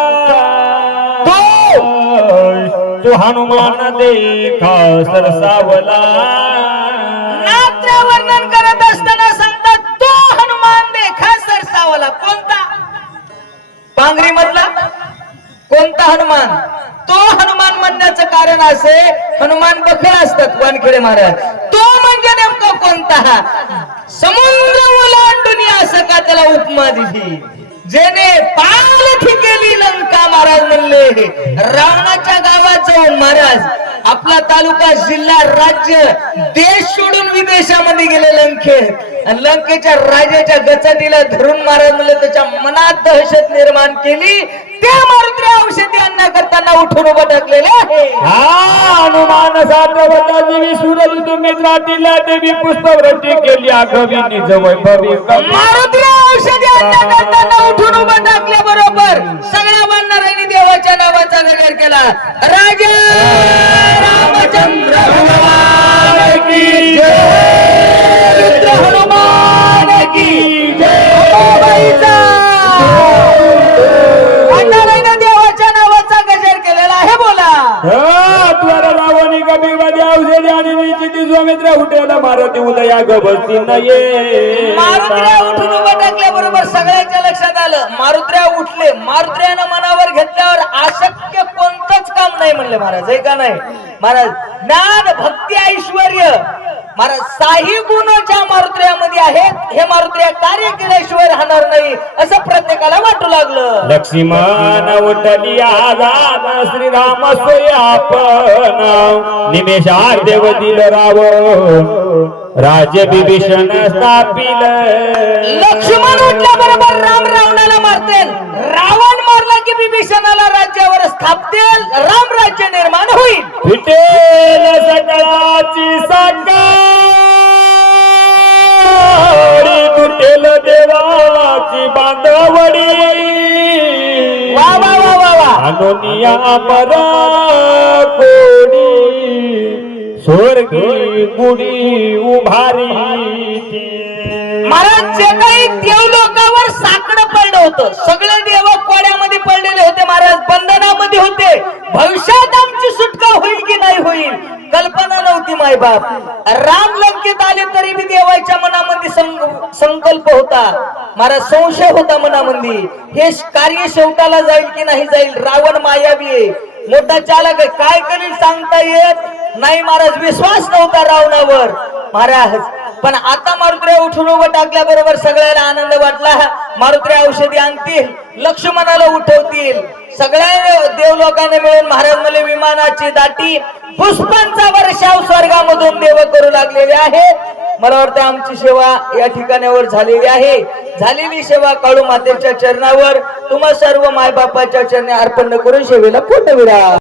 तो हनुमान देखा सरसावला. नात्र वर्णन करत असताना सांगतात तो हनुमान देखा सरसावला. कोणता? पांगरी मधला कोणता हनुमान? तो हनुमान म्हणण्याचं कारण असे, हनुमान बखर असतात वानखेडे महाराज, तो म्हणजे नेमका कोणता? समुद्र ओलांडून असं का त्याला उपमा दिली, जेने पालथी केली लंका. महाराज म्हणले रावणाच्या गावात जाऊन महाराज आपला तालुका जिल्हा राज्य देश सोडून विदेशामध्ये गेले लंकेत, आणि लंकेच्या राजाच्या गचटीला धरून महाराज म्हणले त्याच्या मनात दहशत निर्माण केली. त्या मारुती औषधी अन्ना करताना उठून उभं टाकलेले आहे. हनुमान साठवता देवी सूरज तुम्ही राटीला देवी पुष्पवृष्टी केली आगवी निज वैभवी. मारुती औषधी अन्ना करताना उठून उभं टाकल्या बरोबर सगळ्या वानरांनी देवाच्या नावाचा गजर केला. राजा रामचंद्र भगवान की जय, रुद्र हनुमान की जय. देवाच्या नावाचा गजर केलेला आहे. बोला रावणी कबीरमध्ये औषधी आणि निश्चिती स्वामित्र उठेला मारुती उदया गबसती नये. मारुत्र्या उठून उभं टाकल्याबरोबर सगळ्यांच्या लक्षात आलं, मारुत्र्या उठले. मारुत्र्यानं मनावर घेतल्यावर अशक्य कोणतंच काम नाही म्हणले महाराज, हे का नाही महाराज. ज्ञान भक्ती ऐश्वर्य महाराज साही गुण ज्या मारुत्र्यामध्ये आहेत हे मारुत्र्या कार्य केल्याशिवाय राहणार नाही असं प्रत्येकाला वाटू लागलं. लक्ष्मण उठली आजाद श्रीराम सोय आपण निमेषात देव दिल राव राज्य विभीषण स्थापिल. लक्ष्मण उठल्याबरोबर राम रावणाला मारतील, रावण मारला की विभीषणाला राज्यावर स्थापतील, राम राज्य निर्माण होईल. फिटेल सकळाची साकारी तुटेल देवाची बांधवडी वा वा वा वा वा. अनुनिया मरा कोडी स्वर्गी गुडी उभारी. महाराज जे काही देवलोकावर साकडं पडलं होतं सगळे देव कोड्यामध्ये पडलेले होते महाराज, बंधनामध्ये होते. भविष्यात आमची सुटका होईल की नाही होईल कल्पना नव्हती मायबाप. राम लंकेत आले तरी बी देवाच्या मनामध्ये संकल्प होता महाराज, संशय होता मनामध्ये हे कार्य शेवटाला जाईल की नाही जाईल. रावण मायावी आहे, मोठा चालक आहे, काय करील सांगता येत नाही महाराज. विश्वास नव्हता रावणावर महाराज. पण आता मारुत्र्या उठून उभं टाकल्याबरोबर सगळ्याला आनंद वाटला. मारुत्र्या औषधी आणतील, लक्ष्मणाला उठवतील. सगळ्या देवलोकांनी मिळून महाराज मला विमानाची दाटी पुष्पांचा वर्षाव स्वर्गामधून देव करू लागलेले आहेत. मला वाटतं आमची सेवा या ठिकाणावर झालेली आहे. झालेली सेवा काळू मातेच्या चरणावर तुम्हा सर्व मायबापाच्या चरणी अर्पण करून सेवेला पोटविरा.